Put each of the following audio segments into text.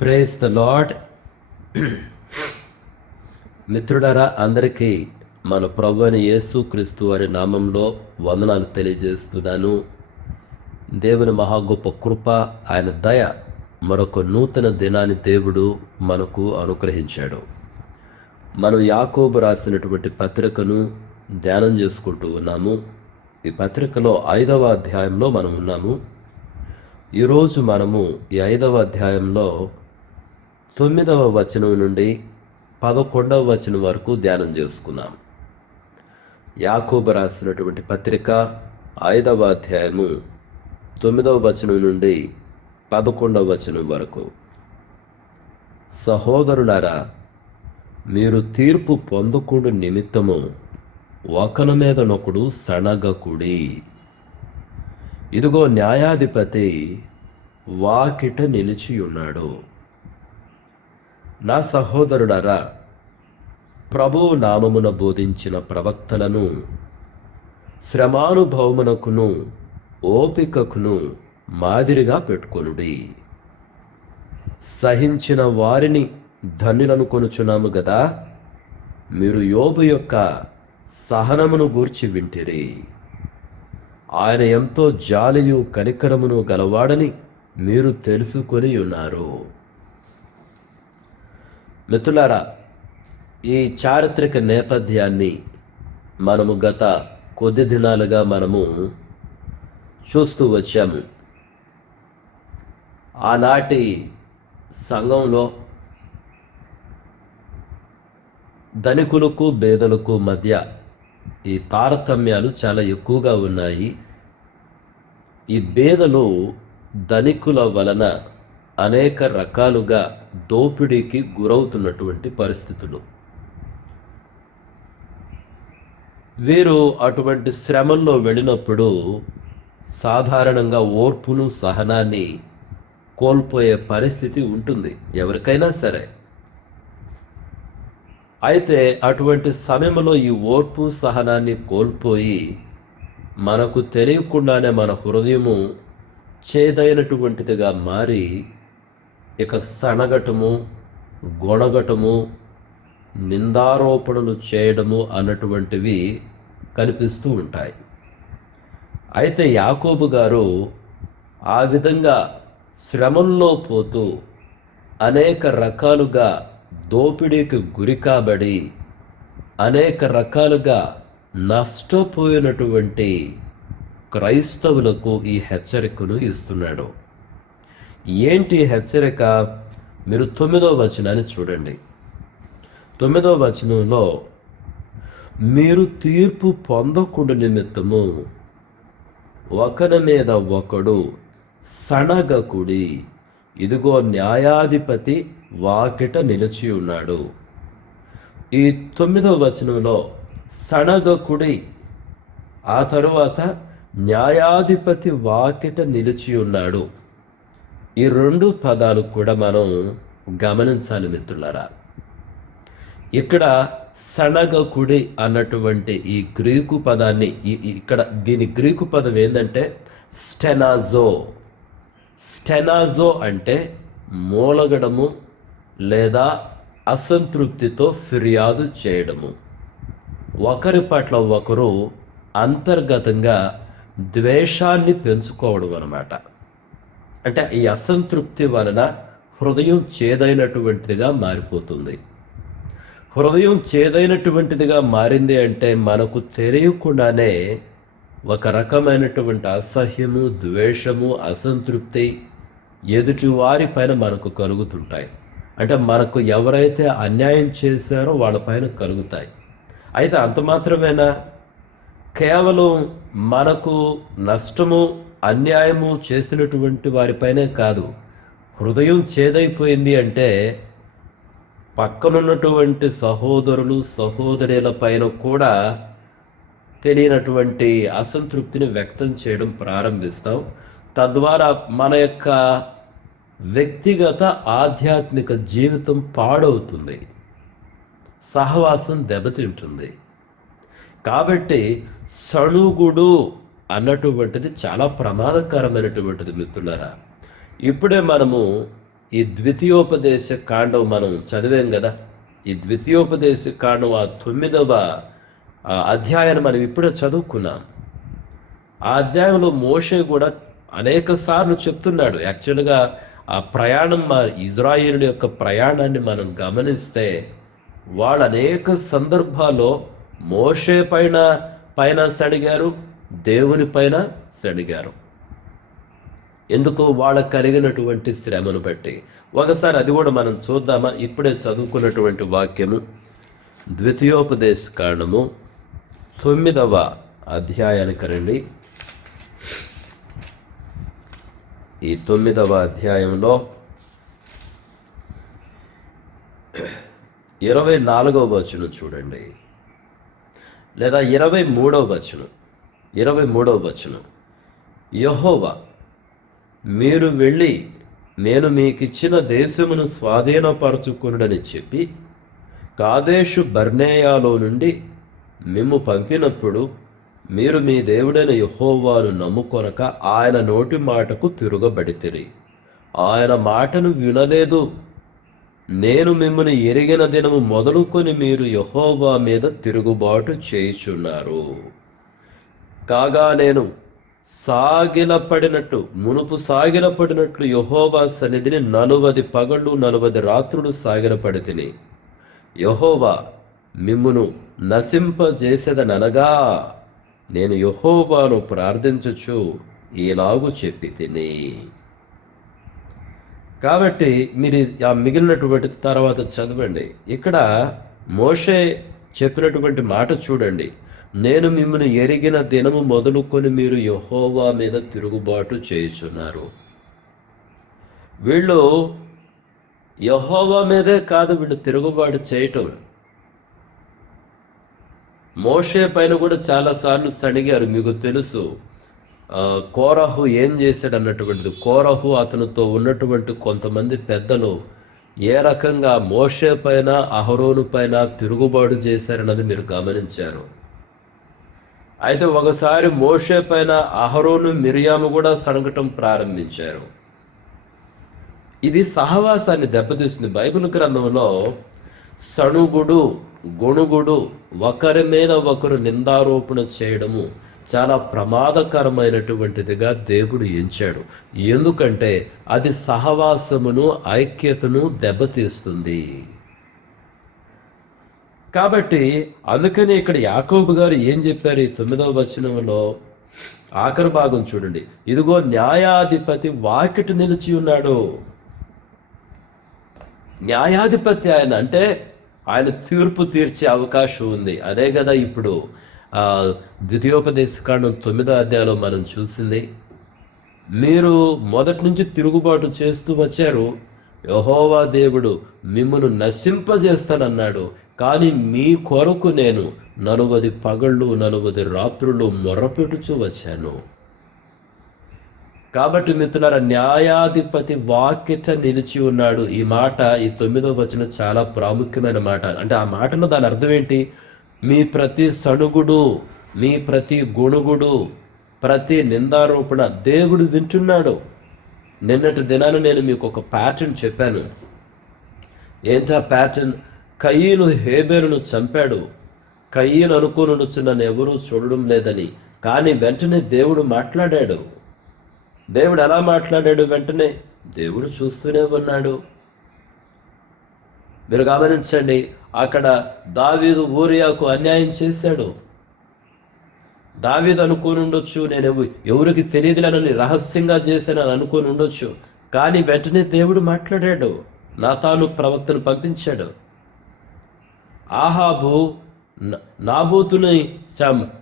Praise the lord. మిత్రుడారా, అందరికీ మన ప్రభు అయిన యేసు క్రీస్తు వారి నామంలో వందనాలు తెలియజేస్తున్నాను. దేవుని మహా గొప్ప కృప, ఆయన దయ, మరొక నూతన దినాన్ని దేవుడు మనకు అనుగ్రహించాడు. మనం యాకోబు రాసినటువంటి పత్రికను ధ్యానం చేసుకుంటూ ఉన్నాము. ఈ పత్రికలో 5వ అధ్యాయంలో మనం ఉన్నాము. ఈరోజు మనము ఈ 5వ అధ్యాయంలో 9వ వచనం నుండి 11వ వచనం వరకు ధ్యానం చేసుకున్నాం. యాకోబు రాసినటువంటి పత్రిక 5వ అధ్యాయము 9వ వచనం నుండి 11వ వచనం వరకు. సహోదరులారా, మీరు తీర్పు పొందకుండా నిమిత్తము ఒకని మీదనొకడు సణగకుడి. ఇదిగో న్యాయాధిపతి వాకిట నిలిచియున్నాడు. నా సహోదరుడారా, ప్రభువు నామమున బోధించిన ప్రవక్తలను శ్రమానుభవమునకును ఓపికకును మాదిరిగా పెట్టుకొనుడి. సహించిన వారిని ధన్యులనుకొనుచున్నాము గదా. మీరు యోబు యొక్క సహనమును గూర్చి వింటిరి. ఆయన ఎంతో జాలియు కనికరమును గలవాడని మీరు తెలుసుకొని ఉన్నారు. మిత్రులారా, ఈ చారిత్రక నేపథ్యాన్ని మనము గత కొద్ది దినాలుగా మనము చూస్తూ వచ్చాము. ఆనాటి సంఘంలో ధనికులకు పేదలకు మధ్య ఈ తారతమ్యాలు చాలా ఎక్కువగా ఉన్నాయి. ఈ పేదలు ధనికుల వలన అనేక రకాలుగా దోపిడీకి గురవుతున్నటువంటి పరిస్థితులు. వీరు అటువంటి శ్రమల్లో వెళ్ళినప్పుడు సాధారణంగా ఓర్పును సహనాన్ని కోల్పోయే పరిస్థితి ఉంటుంది ఎవరికైనా సరే. అయితే అటువంటి సమయంలో ఈ ఓర్పు సహనాన్ని కోల్పోయి మనకు తెలియకుండానే మన హృదయము చేదైనటువంటిదిగా మారి ఇక సనగటము, గొణగటము, నిందారోపణలు చేయడము అన్నటువంటివి కనిపిస్తూ ఉంటాయి. అయితే యాకోబు గారు ఆ విధంగా శ్రమల్లో పోతూ అనేక రకాలుగా దోపిడీకి గురి కాబడి అనేక రకాలుగా నష్టపోయినటువంటి క్రైస్తవులకు ఈ హెచ్చరికను ఇస్తున్నాడు. ఏంటి హెచ్చరిక? మీరు 9వ వచనాన్ని చూడండి. 9వ వచనంలో, మీరు తీర్పు పొందకుండా నిమిత్తము ఒకరి మీద ఒకడు సణగకుడి. ఇదిగో న్యాయాధిపతి వాకిట నిలిచి ఉన్నాడు. ఈ 9వ వచనంలో సణగకుడి, ఆ తరువాత న్యాయాధిపతి వాకిట నిలిచి ఉన్నాడు. ఈ రెండు పదాలు కూడా మనం గమనించాలి మిత్రులారా. ఇక్కడ సణగకుడి అన్నటువంటి ఈ గ్రీకు పదాన్ని, ఇక్కడ దీని గ్రీకు పదం ఏంటంటే స్టెనాజో. స్టెనాజో అంటే మూలగడము లేదా అసంతృప్తితో ఫిర్యాదు చేయడము. ఒకరి పట్ల ఒకరు అంతర్గతంగా ద్వేషాన్ని పెంచుకోవడం అన్నమాట. అంటే ఈ అసంతృప్తి వలన హృదయం చేదైనటువంటిదిగా మారిపోతుంది. హృదయం చేదైనటువంటిదిగా మారింది అంటే మనకు తెలియకుండానే ఒక రకమైనటువంటి అసహ్యము, ద్వేషము, అసంతృప్తి ఎదుటివారి పైన మనకు కలుగుతుంటాయి. అంటే మనకు ఎవరైతే అన్యాయం చేశారో వాళ్ళపైన కలుగుతాయి. అయితే అంత మాత్రమేనా? కేవలం మనకు నష్టము, అన్యాయము చేసినటువంటి వారిపైనే కాదు. హృదయం చేదైపోయింది అంటే పక్కనున్నటువంటి సహోదరులు, సహోదరుల పైన కూడా తెలియనటువంటి అసంతృప్తిని వ్యక్తం చేయడం ప్రారంభిస్తాం. తద్వారా మన యొక్క వ్యక్తిగత ఆధ్యాత్మిక జీవితం పాడవుతుంది, సహవాసం దెబ్బతింటుంది. కాబట్టి సణుగుడు అన్నటువంటిది చాలా ప్రమాదకరమైనటువంటిది మిత్రులారా. ఇప్పుడే మనము ఈ ద్వితీయోపదేశ కాండం మనం చదివాం కదా. ఈ ద్వితీయోపదేశ కాండం ఆ 9వ అధ్యాయాన్ని మనం ఇప్పుడే చదువుకున్నాం. ఆ అధ్యాయంలో మోషే కూడా అనేక సార్లు చెప్తున్నాడు. యాక్చువల్గా ఆ ప్రయాణం, ఇజ్రాయేలు యొక్క ప్రయాణాన్ని మనం గమనిస్తే వాళ్ళు అనేక సందర్భాల్లో మోషే పైన సడిగారు, దేవుని పైన సడిగారు. ఎందుకు? వాళ్ళకు కలిగినటువంటి శ్రమను బట్టి. ఒకసారి అది కూడా మనం చూద్దామా? ఇప్పుడే చదువుకున్నటువంటి వాక్యము ద్వితీయోపదేశ కాండము 9వ అధ్యాయానికి రండి. ఈ 9వ అధ్యాయంలో 24వ వచనం చూడండి, లేదా 23వ వచనం. 23వ వచనం, యెహోవా మీరు వెళ్ళి నేను మీకిచ్చిన దేశమును స్వాధీనపరచుకునుడని చెప్పి కాదేషు బర్నేయాలో నుండి మిమ్ము పంపినప్పుడు మీరు మీ దేవుడైన యెహోవాను నమ్ముకొనక ఆయన నోటి మాటకు తిరుగబడితిరి. ఆయన మాటను వినలేదు. నేను మిమ్మల్ని ఎరిగిన దినము మొదలుకొని మీరు యెహోవా మీద తిరుగుబాటు చేయుచున్నారు. కాగా నేను మునుపు సాగిలపడినట్లు యెహోవా సన్నిధిని 40 పగళ్ళు 40 రాత్రులు సాగిలపడితిని. యెహోవా మిమ్మును నశింపజేసేదనగా నేను యెహోవాను ప్రార్థించుచు ఇలాగు చెప్పి తిని. కాబట్టి మీరు ఆ మిగిలినటువంటి తర్వాత చదవండి. ఇక్కడ మోషే చెప్పినటువంటి మాట చూడండి, నేను మిమ్మల్ని ఎరిగిన దినము మొదలుకొని మీరు యెహోవా మీద తిరుగుబాటు చేయుచున్నారు. వీళ్ళు యెహోవా మీదే కాదు, వీళ్ళు తిరుగుబాటు చేయటం. మోషే పైన కూడా చాలాసార్లు సణిగారు. మీకు తెలుసు కోరహు ఏం చేశాడు అన్నటువంటిది. కోరహు అతనితో ఉన్నటువంటి కొంతమంది పెద్దలు ఏ రకంగా మోషే పైన అహరోను పైన తిరుగుబాటు చేశారన్నది మీరు గమనించారు. అయితే ఒకసారి మోషే పైన అహరోను మిరియాము కూడా సణగటం ప్రారంభించారు. ఇది సహవాసాన్ని దెబ్బతీస్తుంది. బైబిల్ గ్రంథంలో సణుగుడు, గొణుగుడు, ఒకరి మీద ఒకరు నిందారోపణ చేయడము చాలా ప్రమాదకరమైనటువంటిదిగా దేవుడు ఎంచాడు. ఎందుకంటే అది సహవాసమును, ఐక్యతను దెబ్బతీస్తుంది. కాబట్టి అందుకని ఇక్కడ యాకోబు గారు ఏం చెప్పారు? ఈ 9వ వచనంలో ఆఖరి భాగం చూడండి. ఇదిగో న్యాయాధిపతి వాకిట నిలిచి ఉన్నాడు. న్యాయాధిపతి ఆయన అంటే ఆయన తీర్పు తీర్చే అవకాశం ఉంది. అదే కదా ఇప్పుడు ద్వితీయోపదేశ కాండం 9వ అధ్యాయంలో మనం చూసింది. మీరు మొదటి నుంచి తిరుగుబాటు చేస్తూ వచ్చారు, యెహోవా దేవుడు మిమ్మును నశింపజేస్తానన్నాడు. కానీ మీ కొరకు నేను 40 పగళ్ళు 40 రాత్రులు మొర్రపెట్టుచూ వచ్చాను. కాబట్టి మిత్రులారా, న్యాయాధిపతి వాకిట నిలిచి ఉన్నాడు. ఈ మాట, ఈ 9వ వచనం చాలా ప్రాముఖ్యమైన మాట. అంటే ఆ మాటలో దాని అర్థం ఏంటి? మీ ప్రతి సణుగుడు, మీ ప్రతి గొణుగుడు, ప్రతి నిందారోపణ దేవుడు వింటున్నాడు. నిన్నటి దినాన నేను మీకు ఒక ప్యాటర్న్ చెప్పాను. ఏంటా ప్యాటర్న్? కయీను హేబెరును చంపాడు. కయీను అనుకోనుండొచ్చు నన్ను ఎవరూ చూడడం లేదని. కానీ వెంటనే దేవుడు మాట్లాడాడు. దేవుడు ఎలా మాట్లాడాడు? వెంటనే దేవుడు చూస్తూనే ఉన్నాడు. మీరు గమనించండి, అక్కడ దావీదు ఊరియాకు అన్యాయం చేశాడు. దావీదు అనుకోని ఉండొచ్చు, నేను ఎవరికి తెలియదులేనని రహస్యంగా చేశానని అనుకోని ఉండొచ్చు. కానీ వెంటనే దేవుడు మాట్లాడాడు, నాతాను ప్రవక్తను పంపించాడు. ఆహాబు నాబోతుని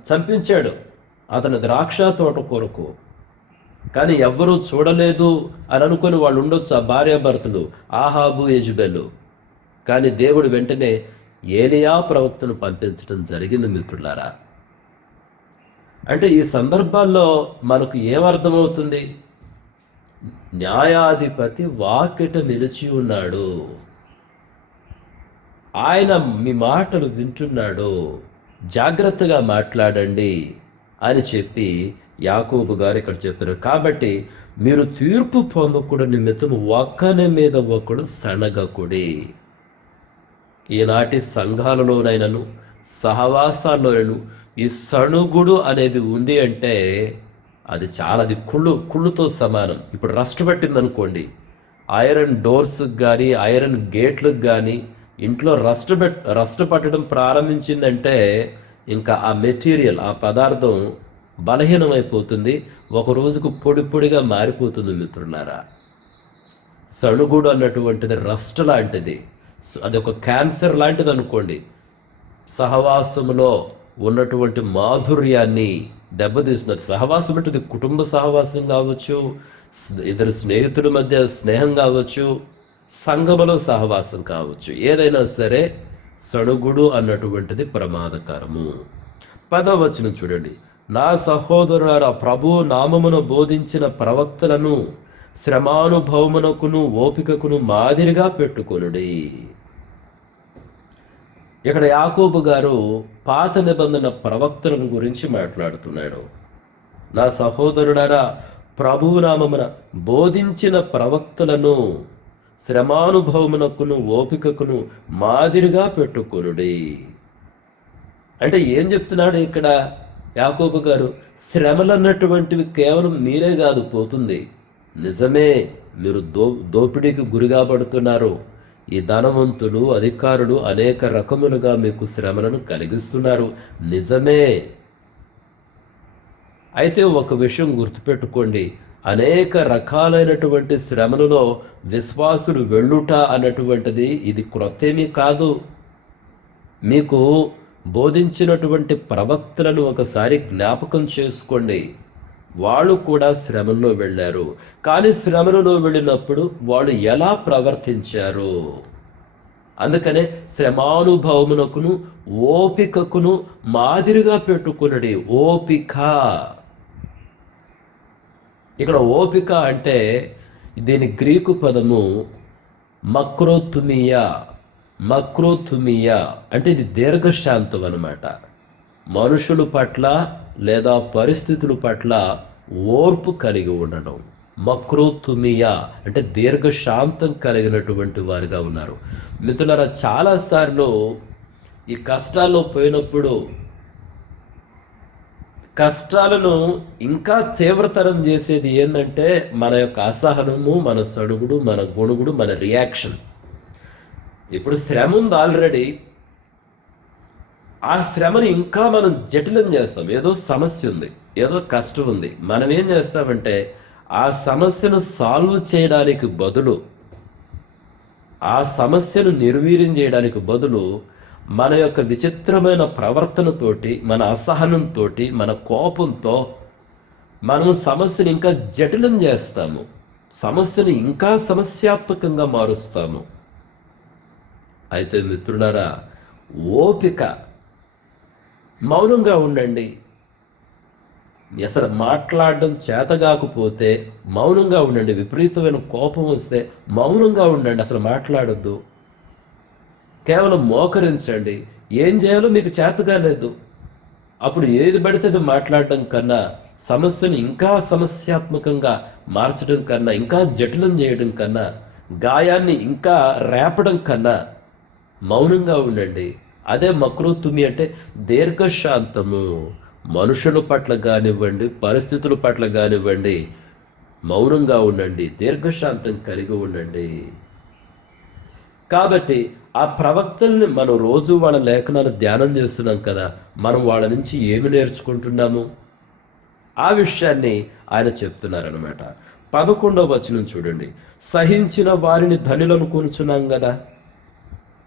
చంపించాడు అతని ద్రాక్ష తోట కొరకు. కానీ ఎవ్వరూ చూడలేదు అని అనుకుని వాళ్ళు ఉండొచ్చు, ఆ భార్యాభర్తలు ఆహాబు, యెజెబెలు. కానీ దేవుడు వెంటనే ఏలియా ప్రవక్తను పంపించడం జరిగింది. మిత్రులారా, అంటే ఈ సందర్భాల్లో మనకు ఏమర్థమవుతుంది? న్యాయాధిపతి వాకిట నిలిచి ఉన్నాడు, ఆయన మీ మాటలు వింటున్నాడు, జాగ్రత్తగా మాట్లాడండి అని చెప్పి యాకోబు గారు ఇక్కడ చెప్తారు. కాబట్టి మీరు తీర్పు పొందకుడు నిమిత్తం ఒకని మీద ఒకడు సనగకుడి. ఈనాటి సంఘాలలోనైనాను సహవాసాల్లోనైనా ఈ సణుగుడు అనేది ఉంది అంటే అది చాలా, అది కుళ్ళుతో సమానం. ఇప్పుడు రస్ట్ పట్టిందనుకోండి, ఐరన్ డోర్స్కి కానీ ఐరన్ గేట్లకు కానీ ఇంట్లో రస్ట్ పట్టడం ప్రారంభించిందంటే ఇంకా ఆ మెటీరియల్, ఆ పదార్థం బలహీనమైపోతుంది, ఒక రోజుకు పొడి పొడిగా మారిపోతుంది. మిత్రులారా, సణుగుడు అన్నటువంటిది రస్ట్ లాంటిది, అది ఒక క్యాన్సర్ లాంటిది అనుకోండి. సహవాసంలో ఉన్నటువంటి మాధుర్యాన్ని దెబ్బతీస్తున్నది. సహవాసం అంటే ఇది కుటుంబ సహవాసం కావచ్చు, ఇద్దరు స్నేహితుల మధ్య స్నేహం కావచ్చు, సంఘములో సహవాసం కావచ్చు, ఏదైనా సరే సణుగుడు అన్నటువంటిది ప్రమాదకరము. 10వ వచనం చూడండి. నా సహోదరులారా, ప్రభు నామమును బోధించిన ప్రవక్తలను శ్రమానుభవమునకును ఓపికకును మాదిరిగా పెట్టుకొనుడి. ఇక్కడ యాకోబు గారు పాత నిబంధన ప్రవక్తలను గురించి మాట్లాడుతున్నాడు. నా సహోదరుడారా, ప్రభువు నామమున బోధించిన ప్రవక్తలను శ్రమానుభవమునకును ఓపికకును మాదిరిగా పెట్టుకొనుడి. అంటే ఏం చెప్తున్నాడు ఇక్కడ యాకోబు గారు? శ్రమలు అన్నటువంటివి కేవలం మీరే కాదు పోతుంది. నిజమే, మీరు దోపిడీకి గురిగా పడుతున్నారు. ఈ ధనవంతులు, అధికారులు అనేక రకములుగా మీకు శ్రమలను కలిగిస్తున్నారు, నిజమే. అయితే ఒక విషయం గుర్తుపెట్టుకోండి, అనేక రకాలైనటువంటి శ్రమలలో విశ్వాసులు వెళ్ళుట అన్నటువంటిది ఇది క్రొత్తేమీ కాదు. మీకు బోధించినటువంటి ప్రవక్తలను ఒకసారి జ్ఞాపకం చేసుకోండి. వాళ్ళు కూడా శ్రమల్లో వెళ్ళారు, కానీ శ్రమలలో వెళ్ళినప్పుడు వాళ్ళు ఎలా ప్రవర్తించారు? అందుకనే శ్రమానుభవమునకును ఓపికకును మాదిరిగా పెట్టుకున్నది. ఓపిక, ఇక్కడ ఓపిక అంటే దీని గ్రీకు పదము మక్రోతుమియా. అంటే ఇది దీర్ఘశాంతం అన్నమాట. మనుషుల పట్ల లేదా పరిస్థితుల పట్ల ఓర్పు కలిగి ఉండడం. మక్రోతుమియా అంటే దీర్ఘశాంతం కలిగినటువంటి వారిగా ఉన్నారు. మిత్రులారా, చాలాసార్లు ఈ కష్టాల్లో పోయినప్పుడు కష్టాలను ఇంకా తీవ్రతరం చేసేది ఏంటంటే మన యొక్క అసహనము, మన సడుగుడు, మన గొణుగుడు, మన రియాక్షన్. ఇప్పుడు శ్రమ ఉంది ఆల్రెడీ, ఆ శ్రమని ఇంకా మనం జటిలం చేస్తాం. ఏదో సమస్య ఉంది, ఏదో కష్టం ఉంది, మనం ఏం చేస్తామంటే ఆ సమస్యను సాల్వ్ చేయడానికి బదులు, ఆ సమస్యను నిర్వీర్యం చేయడానికి బదులు మన యొక్క విచిత్రమైన ప్రవర్తనతోటి, మన అసహనంతో, మన కోపంతో మనం సమస్యను ఇంకా జటిలం చేస్తాము, సమస్యను ఇంకా సమస్యాత్మకంగా మారుస్తాము. అయితే మిత్రులారా, ఓపిక, మౌనంగా ఉండండి. అసలు మాట్లాడడం చేతగాకపోతే మౌనంగా ఉండండి. విపరీతమైన కోపం వస్తే మౌనంగా ఉండండి, అసలు మాట్లాడొద్దు. కేవలం మోకరించండి. ఏం చేయాలో మీకు చేతగా లేదు, అప్పుడు ఏది పడితే అది మాట్లాడడం కన్నా, సమస్యను ఇంకా సమస్యాత్మకంగా మార్చడం కన్నా, ఇంకా జటిలం చేయడం కన్నా, గాయాన్ని ఇంకా రేపడం కన్నా మౌనంగా ఉండండి. అదే మక్రోతుమి అంటే దీర్ఘశాంతము. మనుషుల పట్ల కానివ్వండి, పరిస్థితుల పట్ల కానివ్వండి, మౌనంగా ఉండండి, దీర్ఘశాంతం కలిగి ఉండండి. కాబట్టి ఆ ప్రవక్తల్ని మనం రోజు వాళ్ళ లేఖనాలు ధ్యానం చేస్తున్నాం కదా, మనం వాళ్ళ నుంచి ఏమి నేర్చుకుంటున్నాము? ఆ విషయాన్ని ఆయన చెప్తున్నారనమాట. 11వ వచనం చూడండి. సహించిన వారిని ధనులను కొనుచున్నాం కదా,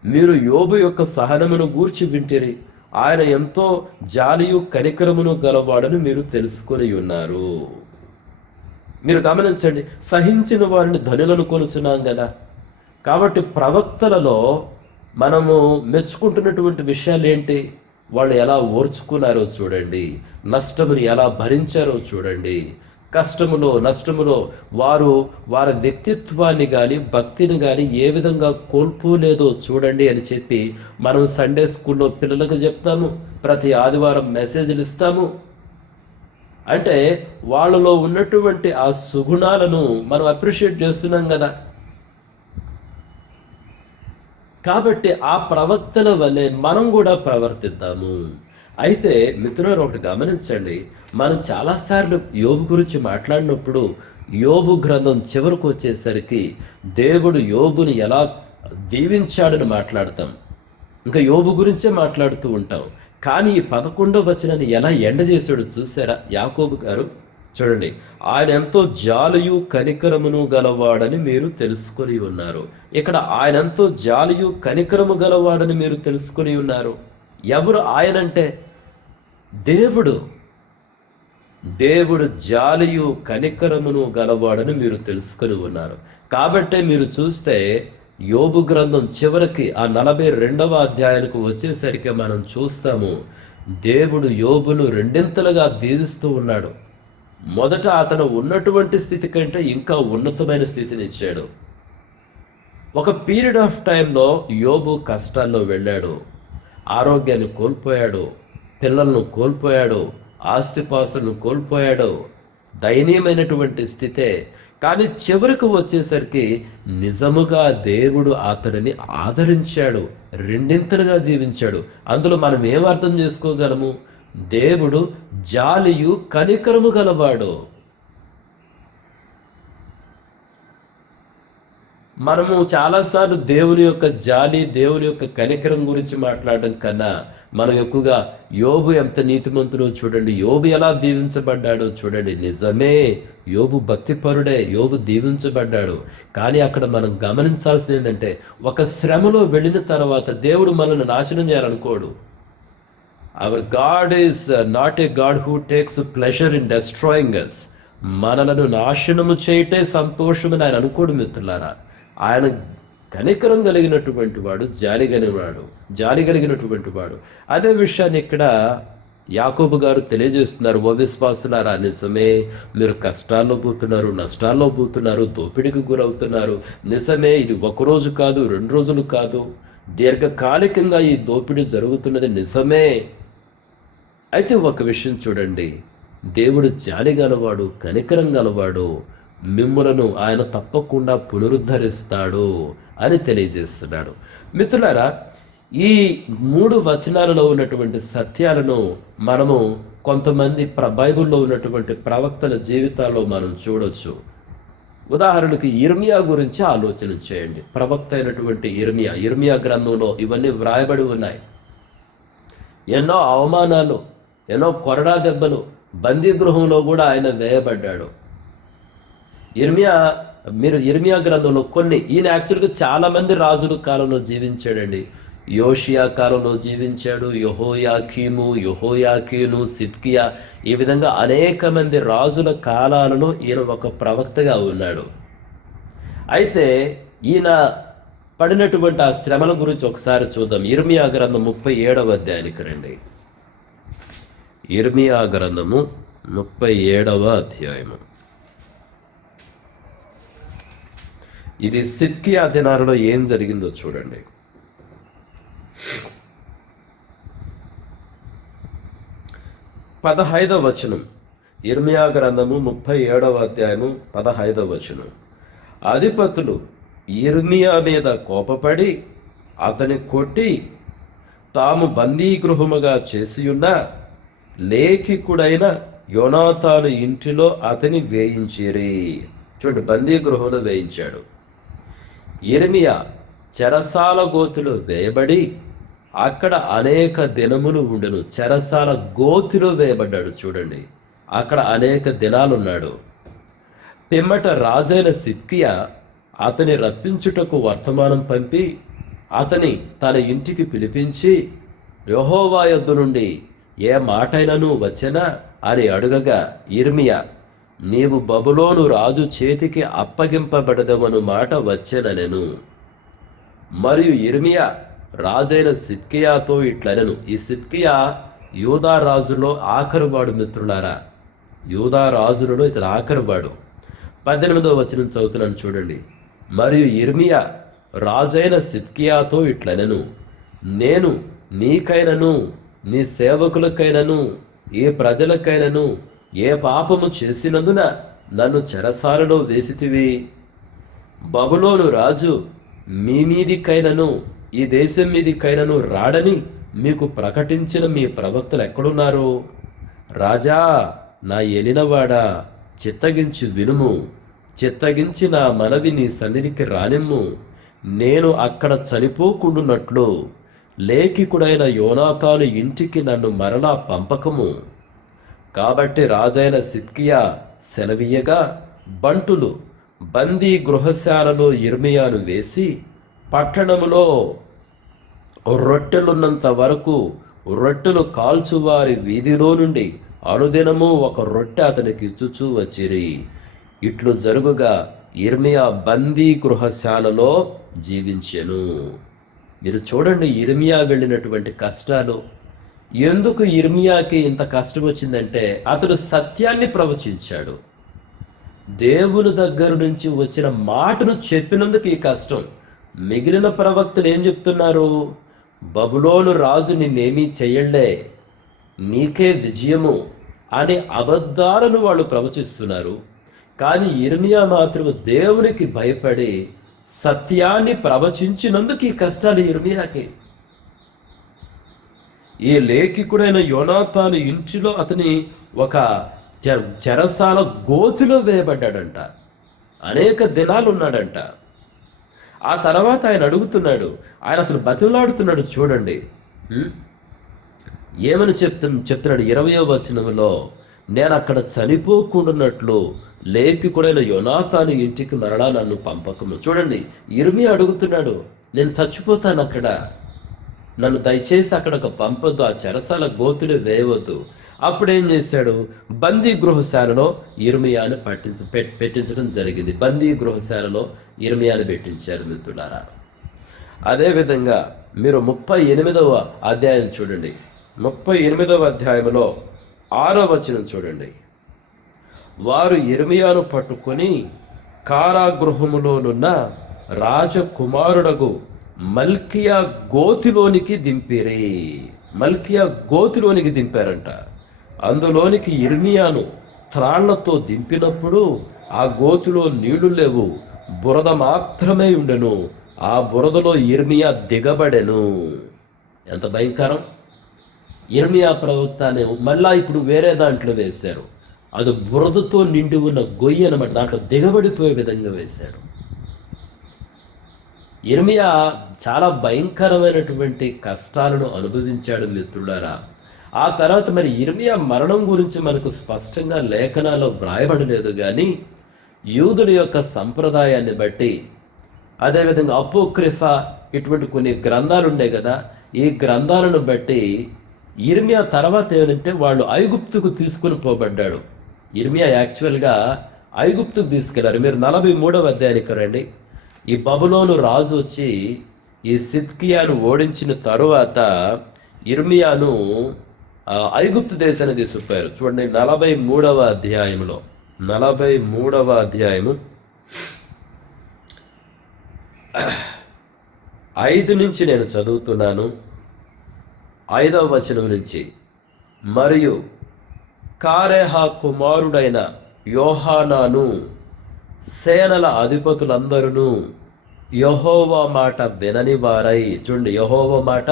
మీరు యోబు యొక్క సహనమును గూర్చి వింటిరి, ఆయన ఎంతో జాలియు కనికరమును గలవాడని మీరు తెలుసుకొని ఉన్నారు. మీరు గమనించండి, సహించిన వారిని ధనులను కొనుచున్నాం కదా. కాబట్టి ప్రవక్తలలో మనము మెచ్చుకుంటున్నటువంటి విషయాలు ఏంటి? వాళ్ళు ఎలా ఓర్చుకున్నారో చూడండి, నష్టముని ఎలా భరించారో చూడండి, కష్టములో నష్టములో వారి వ్యక్తిత్వాన్ని కానీ భక్తిని కానీ ఏ విధంగా కోల్పోలేదో చూడండి అని చెప్పి మనం సండే స్కూల్లో పిల్లలకు చెప్తాము, ప్రతి ఆదివారం మెసేజ్లు ఇస్తాము. అంటే వాళ్ళలో ఉన్నటువంటి ఆ సుగుణాలను మనం అప్రిషియేట్ చేస్తున్నాం కదా. కాబట్టి ఆ ప్రవక్తల వల్లే మనం కూడా ప్రవర్తిద్దాము. అయితే మిత్రులారా, ఒకటి గమనించండి, మనం చాలాసార్లు యోబు గురించి మాట్లాడినప్పుడు యోబు గ్రంథం చివరకు వచ్చేసరికి దేవుడు యోబుని ఎలా దీవించాడని మాట్లాడతాం, ఇంకా యోబు గురించే మాట్లాడుతూ ఉంటాం. కానీ ఈ 11వ వచనాన్ని ఎలా ఎండ చేశాడు చూసారా యాకోబు గారు? చూడండి, ఆయన ఎంతో జాలియు కనికరమును గలవాడని మీరు తెలుసుకొని ఉన్నారు. ఇక్కడ ఆయన ఎంతో జాలియు కనికరము గలవాడని మీరు తెలుసుకొని ఉన్నారు. ఎవరు ఆయనంటే? దేవుడు. దేవుడు జాలియు కనికరమును గలవాడని మీరు తెలుసుకొని ఉన్నారు. కాబట్టే మీరు చూస్తే యోబు గ్రంథం చివరికి ఆ 42వ అధ్యాయానికి వచ్చేసరికి మనం చూస్తాము, దేవుడు యోబును రెండింతలుగా దీవిస్తూ ఉన్నాడు. మొదట అతను ఉన్నటువంటి స్థితి కంటే ఇంకా ఉన్నతమైన స్థితిని ఇచ్చాడు. ఒక పీరియడ్ ఆఫ్ టైంలో యోబు కష్టాల్లో వెళ్ళాడు, ఆరోగ్యాన్ని కోల్పోయాడు, పిల్లలను కోల్పోయాడు, ఆస్తిపాస్తులను కోల్పోయాడు, దయనీయమైనటువంటి స్థితే. కానీ చివరికి వచ్చేసరికి నిజముగా దేవుడు అతనిని ఆదరించాడు, రెండింతలుగా దీవించాడు. అందులో మనం ఏం అర్థం చేసుకోగలము? దేవుడు జాలియు కనికరము గలవాడు. మనము చాలాసార్లు దేవుని యొక్క జాలి, దేవుని యొక్క కనికరం గురించి మాట్లాడడం కన్నా మనం ఎక్కువగా యోబు ఎంత నీతిమంతుడో చూడండి, యోబు ఎలా దీవించబడ్డాడో చూడండి. నిజమే, యోబు భక్తిపరుడే, యోబు దీవించబడ్డాడు. కానీ అక్కడ మనం గమనించాల్సింది ఏంటంటే, ఒక శ్రమలో వెళ్ళిన తర్వాత దేవుడు మనల్ని నాశనం చేయాలనుకోడు. Our god is not a god who takes pleasure in destroying us. మనలను నాశనము చేయటే సంతోషమని ఆయన అనుకోడు మిత్రులారా. ఆయన కనికరం కలిగినటువంటి వాడు, జాలి కలిగినటువంటి వాడు. అదే విషయాన్ని ఇక్కడ యాకోబు గారు తెలియజేస్తున్నారు. ఓ విశ్వాసులారా, నిజమే, మీరు కష్టాల్లో పోతున్నారు, నష్టాల్లో పోతున్నారు, దోపిడీకి గురవుతున్నారు. నిజమే, ఇది ఒకరోజు కాదు, 2 రోజులు కాదు, దీర్ఘకాలికంగా ఈ దోపిడీ జరుగుతున్నది నిజమే. అయితే ఒక విషయం చూడండి, దేవుడు జాలి గలవాడు, కనికరం గలవాడు, మిమ్ములను ఆయన తప్పకుండా పునరుద్ధరిస్తాడు అని తెలియజేస్తున్నాడు. మిత్రులారా, ఈ 3 వచనాలలో ఉన్నటువంటి సత్యాలను మనము కొంతమంది బైబిల్లో ఉన్నటువంటి ప్రవక్తల జీవితాల్లో మనం చూడొచ్చు. ఉదాహరణకు ఇర్మియా గురించి ఆలోచన చేయండి. ప్రవక్త అయినటువంటి ఇర్మియా గ్రంథంలో ఇవన్నీ వ్రాయబడి ఉన్నాయి. ఎన్నో అవమానాలు, ఎన్నో కొరడా దెబ్బలు, బందీ గృహంలో కూడా ఆయన వేయబడ్డాడు. ఇర్మియా గ్రంథంలో ఈయన యాక్చువల్గా చాలామంది రాజుల కాలంలో జీవించాడండి. యోషియా కాలంలో జీవించాడు, యెహోయాకీను, సిద్కియా, ఈ విధంగా అనేక మంది రాజుల కాలాలలో ఈయన ఒక ప్రవక్తగా ఉన్నాడు. అయితే ఈయన పడినటువంటి ఆ శ్రమల గురించి ఒకసారి చూద్దాం. ఇర్మియా గ్రంథం 37వ అధ్యాయానికి రండి. ఇర్మియా గ్రంథము 37వ అధ్యాయము. ఇది సిద్కియా దినాలలో ఏం జరిగిందో చూడండి. 15వ వచనం. ఇర్మియా గ్రంథము 37వ అధ్యాయము 15వ వచనం. అధిపతులు ఇర్మియా మీద కోపపడి అతని కొట్టి తాము బందీగృహముగా చేసియున్న లేఖికుడైన యోనాతాను ఇంటిలో అతని వేయించిరి. చూడండి, బందీగృహంలో వేయించాడు. ఇర్మియా చెరసాల గోతిలో వేయబడి అక్కడ అనేక దినములు ఉండెను. చెరసాల గోతిలో వేయబడ్డాడు. చూడండి, అక్కడ అనేక దినాలున్నాడు. పిమ్మట రాజైన సిద్కియా అతని రప్పించుటకు వర్తమానం పంపి అతని తన ఇంటికి పిలిపించి, యెహోవా యొద్ద నుండి ఏ మాటైనను వచ్చెనా అని అడుగగా, ఇర్మియా, నీవు బబులోను రాజు చేతికి అప్పగింపబడదవను మాట వచ్చెననెను. మరియు ఇర్మియా రాజైన సిద్కియాతో ఇట్లనెను. ఈ సిద్కియా యూదా రాజులో ఆఖరువాడు మిత్రులారా. యూదా రాజులలో ఇతను ఆఖరువాడు. 18వ వచనం చదువుతున్నాను చూడండి. మరియు ఇర్మియా రాజైన సిద్కియాతో ఇట్లనెను, నేను నీకైనను నీ సేవకులకైనను ఈ ప్రజలకైనను ఏ పాపము చేసినందున నన్ను చెరసాలలో వేసితివి? బబులోను రాజు మీ మీదికైనను ఈ దేశం మీదికైనను రాడని మీకు ప్రకటించిన మీ ప్రవక్తలు ఎక్కడున్నారు? రాజా, నా ఏలినవాడా, చిత్తగించి వినుము, చిత్తగించి నా మనవి నీ సన్నిధికి రానిమ్ము. నేను అక్కడ చనిపోకుండునట్లు లేఖికుడైన యోనాతాను ఇంటికి నన్ను మరలా పంపకము. కాబట్టి రాజైన సిద్కియా సెలవీయగా బంటులు బందీ గృహశాలలో ఇర్మియాను వేసి పట్టణములో రొట్టెలున్నంత వరకు రొట్టెలు కాల్చువారి వీధిలో నుండి అనుదినము ఒక రొట్టె అతనికి ఇచ్చుచూ వచ్చిరి. ఇట్లు జరుగుగా ఇర్మియా బందీ గృహశాలలో జీవించెను. మీరు చూడండి ఇర్మియా వెళ్ళినటువంటి కష్టాలు. ఎందుకు ఇర్మియాకి ఇంత కష్టం వచ్చిందంటే అతడు సత్యాన్ని ప్రవచించాడు. దేవుని దగ్గర నుంచి వచ్చిన మాటను చెప్పినందుకు ఈ కష్టం. మిగిలిన ప్రవక్తలు ఏం చెప్తున్నారు? బబులోను రాజు నిన్నేమీ చెయ్యలే, నీకే విజయము అనే అబద్ధాలను వాళ్ళు ప్రవచిస్తున్నారు. కానీ ఇర్మియా మాత్రం దేవునికి భయపడి సత్యాన్ని ప్రవచించినందుకు ఈ కష్టాలు ఇర్మియాకి. ఈ లేఖికుడైన యోనాతాను ఇంటిలో అతని ఒక చెరసాల గోతిలో వేయబడ్డాడంట. అనేక దినాలు ఉన్నాడంట. ఆ తర్వాత ఆయన అడుగుతున్నాడు, ఆయన అసలు బతిమలాడుతున్నాడు. చూడండి ఏమని చెప్తున్నాడు 20వ వచనంలో, నేను అక్కడ చనిపోకుండానట్లు లేఖికుడైన యోనాతాను ఇంటికి మరలా నన్ను పంపకము. చూడండి ఇర్మియా అడుగుతున్నాడు, నేను చచ్చిపోతాను అక్కడ, నన్ను దయచేసి అక్కడ ఒక పంపొద్దు, ఆ చెరసాల గోతులు వేయవద్దు. అప్పుడేం చేశాడు? బందీ గృహశాలలో ఇర్మియాను పెట్టించడం జరిగింది. బందీ గృహశాలలో ఇర్మియాను పెట్టించారు మిత్రులారా. అదేవిధంగా మీరు 38వ అధ్యాయం చూడండి. 38వ అధ్యాయంలో 6వ వచనం చూడండి. వారు ఇర్మియాను పట్టుకొని కారాగృహములోనున్న రాజకుమారుడగు మల్కియా గోతిలోనికి దింపిరి. మల్కియా గోతిలోనికి దింపారంట. అందులోనికి ఇర్మియాను త్రాళ్లతో దింపినప్పుడు ఆ గోతిలో నీళ్లు లేవు, బురద మాత్రమే ఉండెను. ఆ బురదలో ఇర్మియా దిగబడెను. ఎంత భయంకరం! ఇర్మియా ప్రవక్త అనే మళ్ళా ఇప్పుడు వేరే దాంట్లో వేశారు. అది బురదతో నిండి ఉన్న గొయ్యి అనమాట. దాంట్లో దిగబడిపోయే విధంగా వేశాడు. ఇర్మియా చాలా భయంకరమైనటువంటి కష్టాలను అనుభవించాడు మిత్రులారా. ఆ తర్వాత మరి ఇర్మియా మరణం గురించి మనకు స్పష్టంగా లేఖనాల్లో వ్రాయబడలేదు, కానీ యూదుల యొక్క సంప్రదాయాన్ని బట్టి, అదేవిధంగా అపోక్రిఫా ఇటువంటి కొన్ని గ్రంథాలు ఉండే కదా, ఈ గ్రంథాలను బట్టి ఇర్మియా తర్వాత ఏమంటే వాళ్ళు ఐగుప్తుకు తీసుకుని పోబడ్డాడు. ఇర్మియా యాక్చువల్గా ఐగుప్తుకు తీసుకెళ్లారు. మీరు 43వ అధ్యాయానికి రండి. ఈ బబులోను రాజు వచ్చి ఈ సిద్కియాను ఓడించిన తరువాత ఇర్మియాను ఐగుప్తు దేశాన్ని తీసుకుపోయారు. చూడండి 43వ అధ్యాయంలో 43వ అధ్యాయము 5 నుంచి నేను చదువుతున్నాను. 5వ వచనం నుంచి. మరియు కారేహ కుమారుడైన యోహానాను సేనల అధిపతులందరూ యెహోవా మాట వినని వారై, చూడండి యెహోవా మాట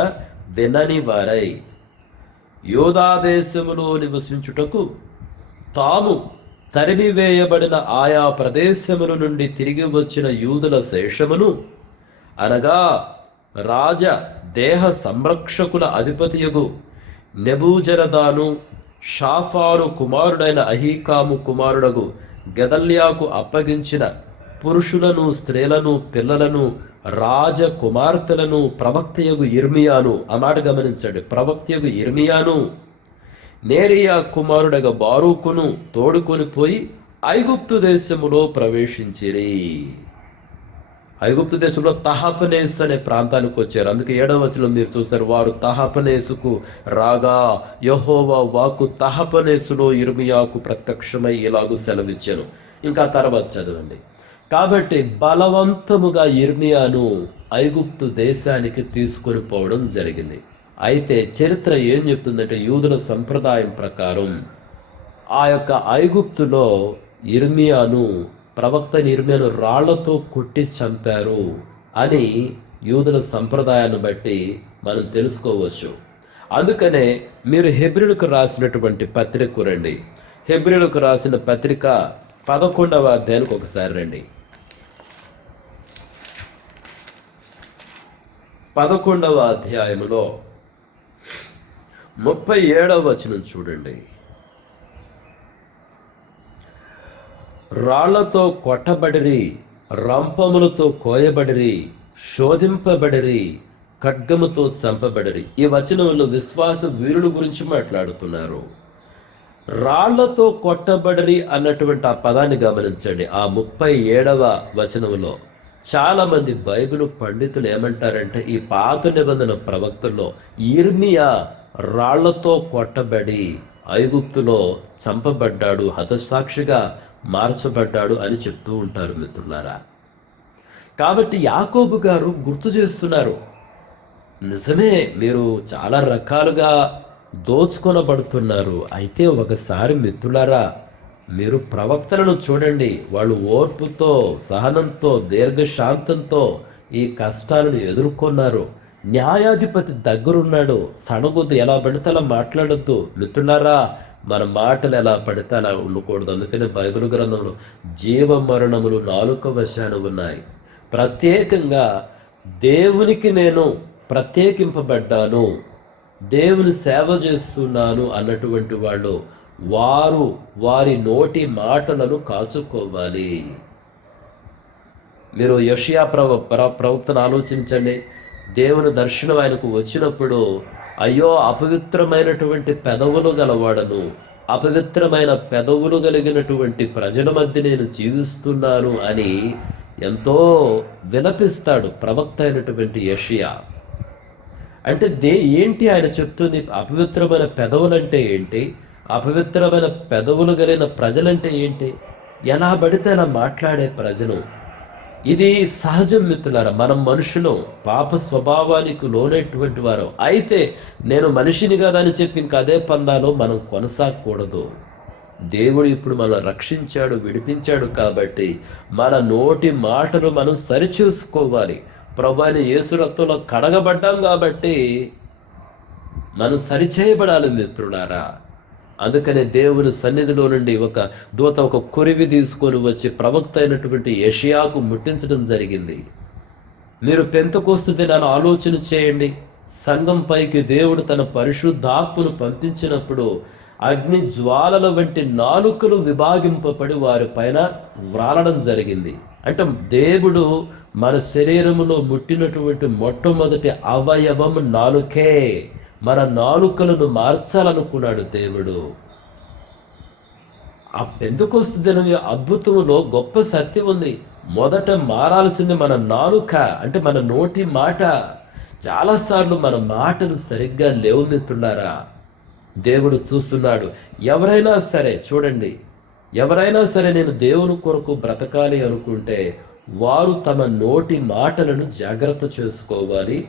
వినని వారై యూదా దేశములో నివసించుటకు తాము తరిమివేయబడిన ఆయా ప్రదేశముల నుండి తిరిగి వచ్చిన యూదుల శేషమును, అనగా రాజ దేహ సంరక్షకుల అధిపతియగు నెబూజరదాను, షాఫాను కుమారుడైన అహీకాము కుమారుడగు గెదల్యాకు అప్పగించిన పురుషులను, స్త్రీలను, పిల్లలను, రాజకుమార్తెలను ప్రవక్తయగు ఇర్మియాను, ఆ మాట గమనించండి, ప్రవక్తయగు ఇర్మియాను నేరియా కుమారుడగ బారూకును తోడుకొని పోయి ఐగుప్తు దేశములో ప్రవేశించిరి. ఐగుప్తు దేశంలో తహపనేసు అనే ప్రాంతానికి వచ్చారు. అందుకే 7వ వచనం మీరు చూస్తారు, వారు తహపనేసుకు రాగా యెహోవా వాక్కు తహపనేసులో ఇర్మియాకు ప్రత్యక్షమై ఇలాగూ సెలవిచ్చాను. ఇంకా తర్వాత చదవండి. కాబట్టి బలవంతముగా ఇర్మియాను ఐగుప్తు దేశానికి తీసుకొని పోవడం జరిగింది. అయితే చరిత్ర ఏం చెప్తుందంటే యూదుల సంప్రదాయం ప్రకారం ఆ యొక్క ఐగుప్తులో ఇర్మియాను ప్రవక్త ఇర్మియాను రాళ్లతో కొట్టి చంపారు అని యూదుల సంప్రదాయాన్ని బట్టి మనం తెలుసుకోవచ్చు. అందుకనే మీరు హెబ్రీయులకు రాసినటువంటి పత్రిక రండి. హెబ్రీయులకు రాసిన పత్రిక 11వ అధ్యాయానికి ఒకసారి రండి. 11వ అధ్యాయంలో 37వ వచనం చూడండి. రాళ్లతో కొట్టబడిరి, రంపములతో కోయబడిరి, శోధింపబడిరి, ఖడ్గముతో చంపబడిరి. ఈ వచనంలో విశ్వాస వీరుల గురించి మాట్లాడుతున్నారు. రాళ్లతో కొట్టబడిరి అన్నటువంటి ఆ పదాన్ని గమనించండి. ఆ 37వ వచనంలో చాలా మంది బైబిల్ పండితులు ఏమంటారంటే, ఈ పాత నిబంధన ప్రవక్తల్లో ఇర్మియా రాళ్లతో కొట్టబడి ఐగుప్తులో చంపబడ్డాడు, హతసాక్షిగా మార్చబడ్డాడు అని చెప్తూ ఉంటారు మిత్రులారా. కాబట్టి యాకోబు గారు గుర్తు చేస్తున్నారు, నిజమే మీరు చాలా రకాలుగా దోచుకొనబడుతున్నారు. అయితే ఒకసారి మిత్రులారా, మీరు ప్రవక్తలను చూడండి. వాళ్ళు ఓర్పుతో, సహనంతో, దీర్ఘశాంతంతో ఈ కష్టాలను ఎదుర్కొన్నారు. న్యాయాధిపతి దగ్గరున్నాడు. సడగొద్దు, ఎలా పడితే అలా మాట్లాడొద్దు మిత్రులారా. మన మాటలు ఎలా పడితే అలా ఉండకూడదు. అందుకని బైబిల్ గ్రంథంలో జీవ మరణములు నాలుక వశాన ఉన్నాయి. ప్రత్యేకంగా దేవునికి నేను ప్రత్యేకింపబడ్డాను, దేవుని సేవ చేస్తున్నాను అన్నటువంటి వాళ్ళు వారు వారి నోటి మాటలను కాచుకోవాలి. మీరు యెషయా ప్రవక్తను ఆలోచించండి. దేవుని దర్శనం ఆయనకు వచ్చినప్పుడు, అయ్యో అపవిత్రమైనటువంటి పెదవులు గలవాడను, అపవిత్రమైన పెదవులు కలిగినటువంటి ప్రజల మధ్య నేను జీవిస్తున్నాను అని ఎంతో విలపిస్తాడు ప్రవక్త అయినటువంటి యెషయా. అంటే ఏంటి ఆయన చెప్తుంది? అపవిత్రమైన పెదవులంటే ఏంటి, అపవిత్రమైన పెదవులు కలిగిన ప్రజలంటే ఏంటి? ఎలా పడితే అలా మాట్లాడే ప్రజలు. ఇది సహజం మిత్రులారా. మనం మనుషులు, పాప స్వభావానికి లోనటువంటి వారు. అయితే నేను మనిషిని కదా అని చెప్పి ఇంకా అదే పందాలో మనం కొనసాగకూడదు. దేవుడు ఇప్పుడు మనల్ని రక్షించాడు, విడిపించాడు. కాబట్టి మన నోటి మాటలు మనం సరిచూసుకోవాలి. ప్రభు అయిన యేసు రక్తంలో కడగబడ్డాం కాబట్టి మనం సరిచేయబడాలి మిత్రులారా. అందుకనే దేవుని సన్నిధిలో నుండి ఒక దూత ఒక కొరివి తీసుకొని వచ్చి ప్రవక్త అయినటువంటి యెషయాకు ముట్టించడం జరిగింది. మీరు పెంతెకోస్తు దినాన్ని ఆలోచన చేయండి. సంఘం పైకి దేవుడు తన పరిశుద్ధాత్మను పంపించినప్పుడు అగ్ని జ్వాలల వంటి నాలుకలు విభాగింపబడి వారి పైన వ్రాలడం జరిగింది. అంటే దేవుడు మన శరీరములో ముట్టినటువంటి మొట్టమొదటి అవయవం నాలుకే. మన నాలుకలను మార్చాలనుకున్నాడు దేవుడు. ఆ పెంతెకోస్తు దినం అద్భుతంలో గొప్ప సత్యం ఉంది. మొదట మారాల్సింది మన నాలుక, అంటే మన నోటి మాట. చాలాసార్లు మన మాటలు సరిగ్గా లేవు మిత్రులారా. దేవుడు చూస్తున్నాడు. ఎవరైనా సరే చూడండి, ఎవరైనా సరే నేను దేవుని కొరకు బ్రతకాలి అనుకుంటే వారు తమ నోటి మాటలను జాగ్రత్త చేసుకోవాలి.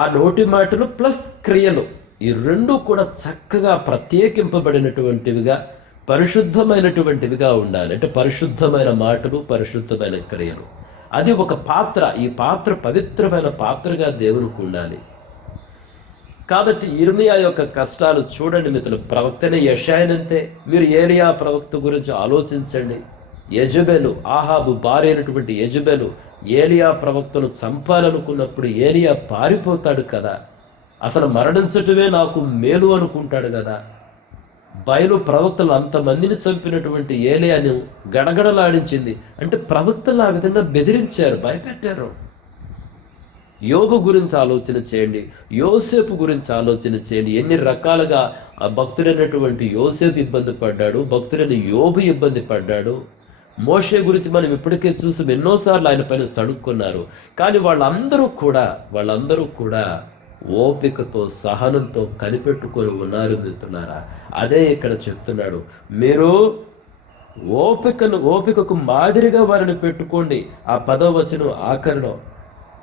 ఆ నోటి మాటలు ప్లస్ క్రియలు, ఈ రెండు కూడా చక్కగా ప్రత్యేకింపబడినటువంటివిగా, పరిశుద్ధమైనటువంటివిగా ఉండాలి. అంటే పరిశుద్ధమైన మాటలు, పరిశుద్ధమైన క్రియలు. అది ఒక పాత్ర. ఈ పాత్ర పవిత్రమైన పాత్రగా దేవునికి ఉండాలి. కాబట్టి ఇర్మియా యొక్క కష్టాలు చూడండి మిత్రులు. ప్రవక్తనే యెషయానంతే. మీరు ఏలియా ప్రవక్త గురించి ఆలోచించండి. యెజబెలు, ఆహాబు భార్య అయినటువంటి యెజబెలు ఏలియా ప్రవక్తను చంపాలనుకున్నప్పుడు ఏలియా పారిపోతాడు కదా. అసలు మరణించటమే నాకు మేలు అనుకుంటాడు కదా. బయలు ప్రవక్తలు అంతమందిని చంపినటువంటి ఏలియాను గడగడలాడించింది. అంటే ప్రవక్తలు ఆ విధంగా బెదిరించారు, భయపెట్టారు. యోగు గురించి ఆలోచన చేయండి, యోసేపు గురించి ఆలోచన చేయండి. ఎన్ని రకాలుగా ఆ భక్తుడైనటువంటి యోసేపు ఇబ్బంది పడ్డాడు, భక్తుడైన యోబు ఇబ్బంది పడ్డాడు. మోషే గురించి మనం ఇప్పటికే చూసి ఎన్నోసార్లు ఆయన పైన సడుక్కున్నారు. కానీ వాళ్ళందరూ కూడా ఓపికతో, సహనంతో కనిపెట్టుకొని ఉన్నారు మిత్రులారా. అదే ఇక్కడ చెప్తున్నాడు. మీరు ఓపికకు మాదిరిగా వారిని పెట్టుకోండి. ఆ 10వ వచనం ఆఖరిలో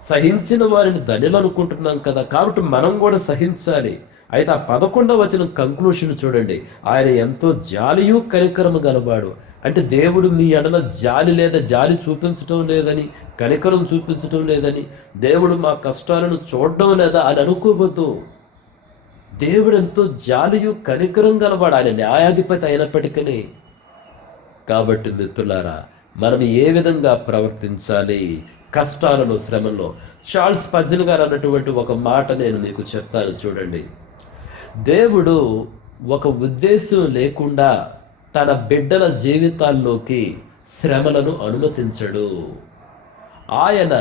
సహించిన వారిని ధన్యులు అనుకుంటున్నాం కదా. కాబట్టి మనం కూడా సహించాలి. అయితే ఆ 11వ వచనం కంక్లూషన్ చూడండి. ఆయన ఎంతో జాలియు కనికరము గలవాడు. అంటే దేవుడు మీ ఎడల జాలి లేదా జాలి చూపించటం లేదని, కనికరం చూపించటం లేదని, దేవుడు మా కష్టాలను చూడడం లేదా అని అనుకోవద్దు. దేవుడు ఎంతో జాలియు కనికరం గలవాడు, ఆయన న్యాయాధిపతి అయినప్పటికీ. కాబట్టి మిత్రులారా, మనం ఏ విధంగా ప్రవర్తించాలి కష్టాలలో, శ్రమల్లో? చార్ల్స్ స్పర్జన్ గారు అన్నటువంటి ఒక మాట నేను మీకు చెప్తాను చూడండి. దేవుడు ఒక ఉద్దేశం లేకుండా తన బిడ్డల జీవితాల్లోకి శ్రమలను అనుమతించడు. ఆయన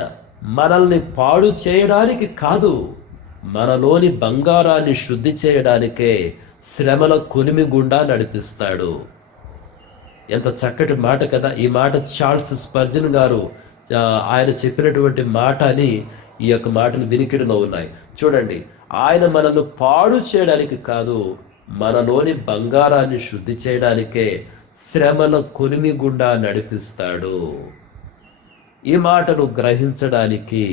మనల్ని పాడు చేయడానికి కాదు, మనలోని బంగారాన్ని శుద్ధి చేయడానికే శ్రమల కొలిమి గుండా నడిపిస్తాడు. ఎంత చక్కటి మాట కదా! ఈ మాట చార్ల్స్ స్పర్జన్ గారు ఆయన చెప్పినటువంటి మాట అని ఈ యొక్క మాటలు వినికిడిలో ఉన్నాయి. చూడండి, ఆయన మనల్ని పాడు చేయడానికి కాదు, మనలోని బంగారాన్ని శుద్ధి చేయడానికే శ్రమల కొలిమి గుండా నడిపిస్తాడు. ఈ మాటను గ్రహించడానికి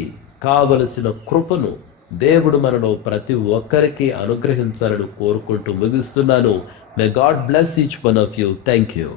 కావలసిన కృపను దేవుడు మనలో ప్రతి ఒక్కరికి అనుగ్రహించాలని కోరుకుంటూ ముగిస్తున్నాను. May God bless each one of you. Thank you.